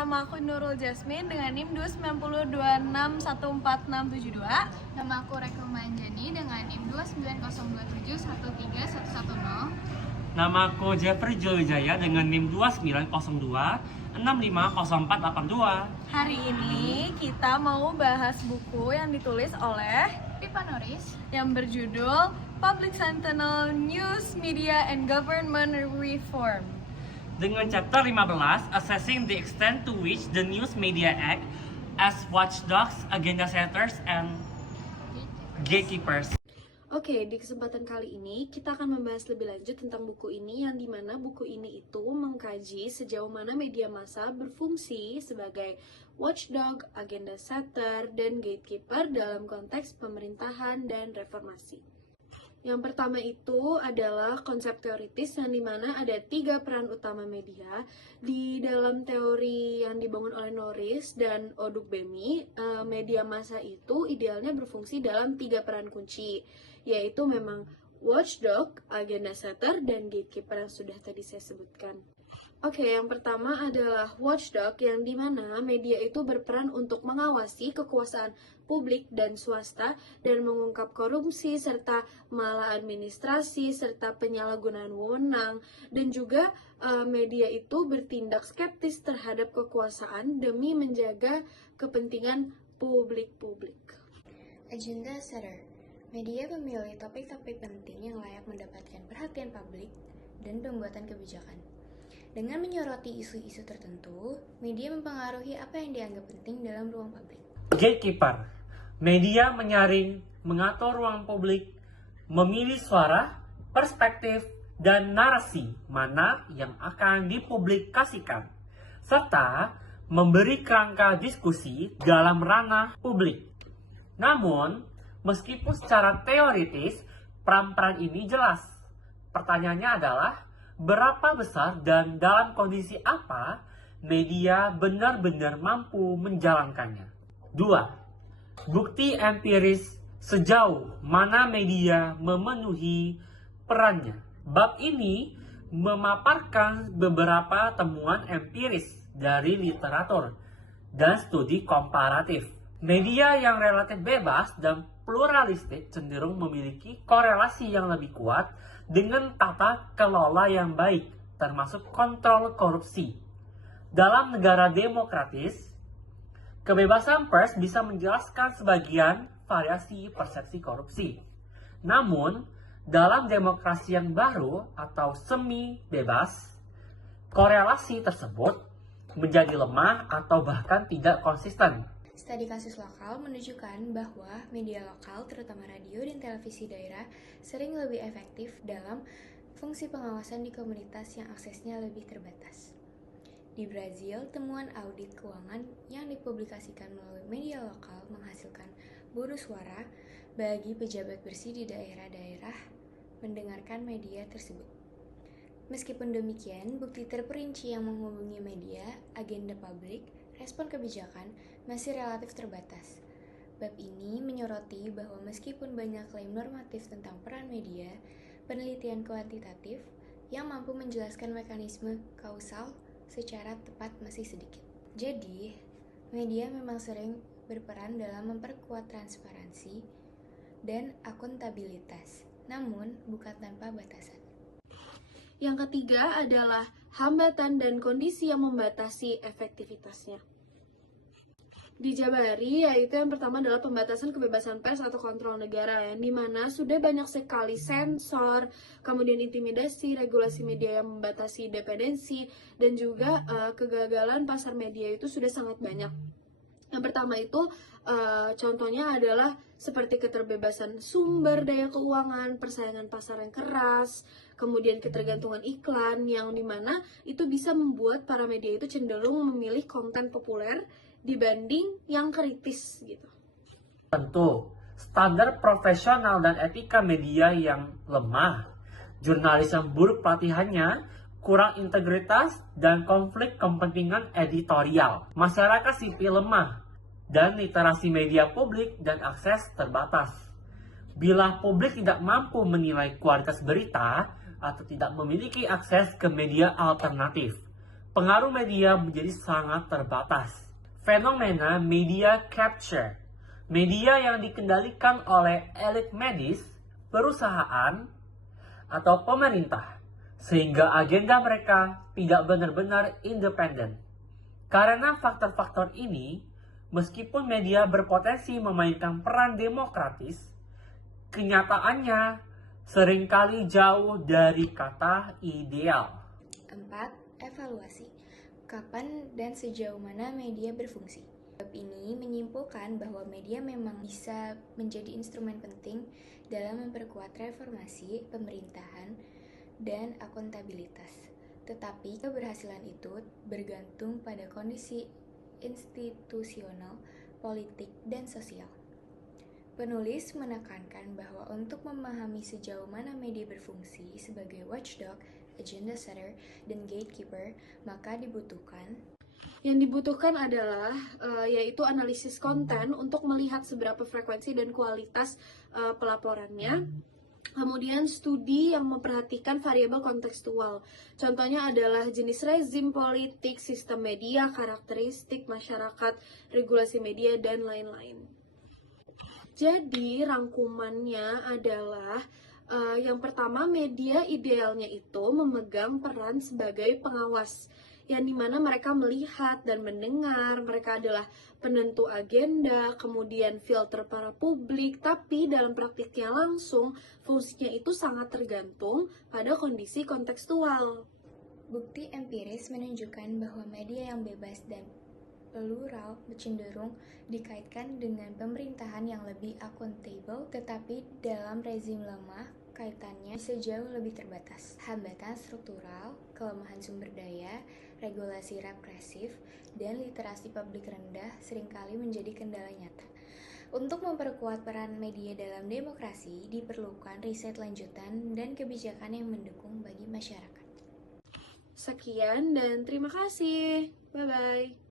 nama aku Nurul Jasmine dengan NIM 29026146672. Nama aku Reko Manjani dengan NIM 29027131110. Namaku Jeffrey Julijaya dengan NIM 2902650482. Hari ini kita mau bahas buku yang ditulis oleh Pipa Noris yang berjudul Public Sentinel News, Media, and Government Reform. Dengan chapter 15, Assessing the Extent to which the News Media Act as Watchdogs, Agenda Setters, and Gatekeepers. Oke, di kesempatan kali ini kita akan membahas lebih lanjut tentang buku ini, yang dimana buku ini itu mengkaji sejauh mana media massa berfungsi sebagai watchdog, agenda setter, dan gatekeeper dalam konteks pemerintahan dan reformasi. Yang pertama itu adalah konsep teoritis, yang dimana ada 3 peran utama media. Di dalam teori yang dibangun oleh Norris dan Odugbemi, media massa itu idealnya berfungsi dalam 3 peran kunci, yaitu memang watchdog, agenda setter, dan gatekeeper yang sudah tadi saya sebutkan. Oke, yang pertama adalah watchdog, yang dimana media itu berperan untuk mengawasi kekuasaan publik dan swasta dan mengungkap korupsi serta maladministrasi serta penyalahgunaan wewenang, dan juga media itu bertindak skeptis terhadap kekuasaan demi menjaga kepentingan publik. Agenda setter. Media memilih topik-topik penting yang layak mendapatkan perhatian publik dan pembuatan kebijakan. Dengan menyoroti isu-isu tertentu, media mempengaruhi apa yang dianggap penting dalam ruang publik. Gatekeeper. Media menyaring, mengatur ruang publik, memilih suara, perspektif, dan narasi mana yang akan dipublikasikan, serta memberi kerangka diskusi dalam ranah publik. Namun, meskipun secara teoritis peran-peran ini jelas, pertanyaannya adalah berapa besar dan dalam kondisi apa media benar-benar mampu menjalankannya. 2. Bukti empiris sejauh mana media memenuhi perannya. Bab ini memaparkan beberapa temuan empiris dari literatur dan studi komparatif. Media yang relatif bebas dan pluralistik cenderung memiliki korelasi yang lebih kuat dengan tata kelola yang baik, termasuk kontrol korupsi. Dalam negara demokratis, kebebasan pers bisa menjelaskan sebagian variasi persepsi korupsi. Namun, dalam demokrasi yang baru atau semi-bebas, korelasi tersebut menjadi lemah atau bahkan tidak konsisten. Studi kasus lokal menunjukkan bahwa media lokal, terutama radio dan televisi daerah, sering lebih efektif dalam fungsi pengawasan di komunitas yang aksesnya lebih terbatas. Di Brazil, temuan audit keuangan yang dipublikasikan melalui media lokal menghasilkan buruh suara bagi pejabat bersih di daerah-daerah mendengarkan media tersebut. Meskipun demikian, bukti terperinci yang menghubungi media, agenda publik, respon kebijakan masih relatif terbatas. Bab ini menyoroti bahwa meskipun banyak klaim normatif tentang peran media, penelitian kuantitatif yang mampu menjelaskan mekanisme kausal secara tepat masih sedikit. Jadi, media memang sering berperan dalam memperkuat transparansi dan akuntabilitas, namun bukan tanpa batasan. Yang ketiga adalah hambatan dan kondisi yang membatasi efektivitasnya. Dijabari, yaitu yang pertama adalah pembatasan kebebasan pers atau kontrol negara, yang dimana sudah banyak sekali sensor, kemudian intimidasi, regulasi media yang membatasi independensi, dan juga kegagalan pasar media itu sudah sangat banyak. Yang pertama itu contohnya adalah seperti keterbebasan sumber daya keuangan, persaingan pasar yang keras, kemudian ketergantungan iklan, yang dimana itu bisa membuat para media itu cenderung memilih konten populer dibanding yang kritis gitu. Tentu, standar profesional dan etika media yang lemah, jurnalis yang buruk pelatihannya, kurang integritas, dan konflik kepentingan editorial. Masyarakat sipil lemah, dan literasi media publik dan akses terbatas. Bila publik tidak mampu menilai kualitas berita atau tidak memiliki akses ke media alternatif, pengaruh media menjadi sangat terbatas. Fenomena media capture, media yang dikendalikan oleh elit medis, perusahaan, atau pemerintah, sehingga agenda mereka tidak benar-benar independen. Karena faktor-faktor ini, meskipun media berpotensi memainkan peran demokratis, kenyataannya seringkali jauh dari kata ideal. 4. Evaluasi. Kapan dan sejauh mana media berfungsi? Bab ini menyimpulkan bahwa media memang bisa menjadi instrumen penting dalam memperkuat reformasi, pemerintahan, dan akuntabilitas. Tetapi keberhasilan itu bergantung pada kondisi institusional, politik, dan sosial. Penulis menekankan bahwa untuk memahami sejauh mana media berfungsi sebagai watchdog, agenda setter, dan gatekeeper, maka Yang dibutuhkan adalah yaitu analisis konten untuk melihat seberapa frekuensi dan kualitas pelaporannya. Kemudian studi yang memperhatikan variabel kontekstual. Contohnya adalah jenis rezim politik, sistem media, karakteristik masyarakat, regulasi media, dan lain-lain. Jadi rangkumannya adalah yang pertama, media idealnya itu memegang peran sebagai pengawas, yang dimana mereka melihat dan mendengar, mereka adalah penentu agenda, kemudian filter para publik, tapi dalam praktiknya langsung, fungsinya itu sangat tergantung pada kondisi kontekstual. Bukti empiris menunjukkan bahwa media yang bebas dan plural cenderung dikaitkan dengan pemerintahan yang lebih akuntabel, tetapi dalam rezim lemah, kaitannya bisa jauh lebih terbatas. Hambatan struktural, kelemahan sumber daya, regulasi represif, dan literasi publik rendah seringkali menjadi kendala nyata. Untuk memperkuat peran media dalam demokrasi, diperlukan riset lanjutan dan kebijakan yang mendukung bagi masyarakat. Sekian dan terima kasih. Bye-bye.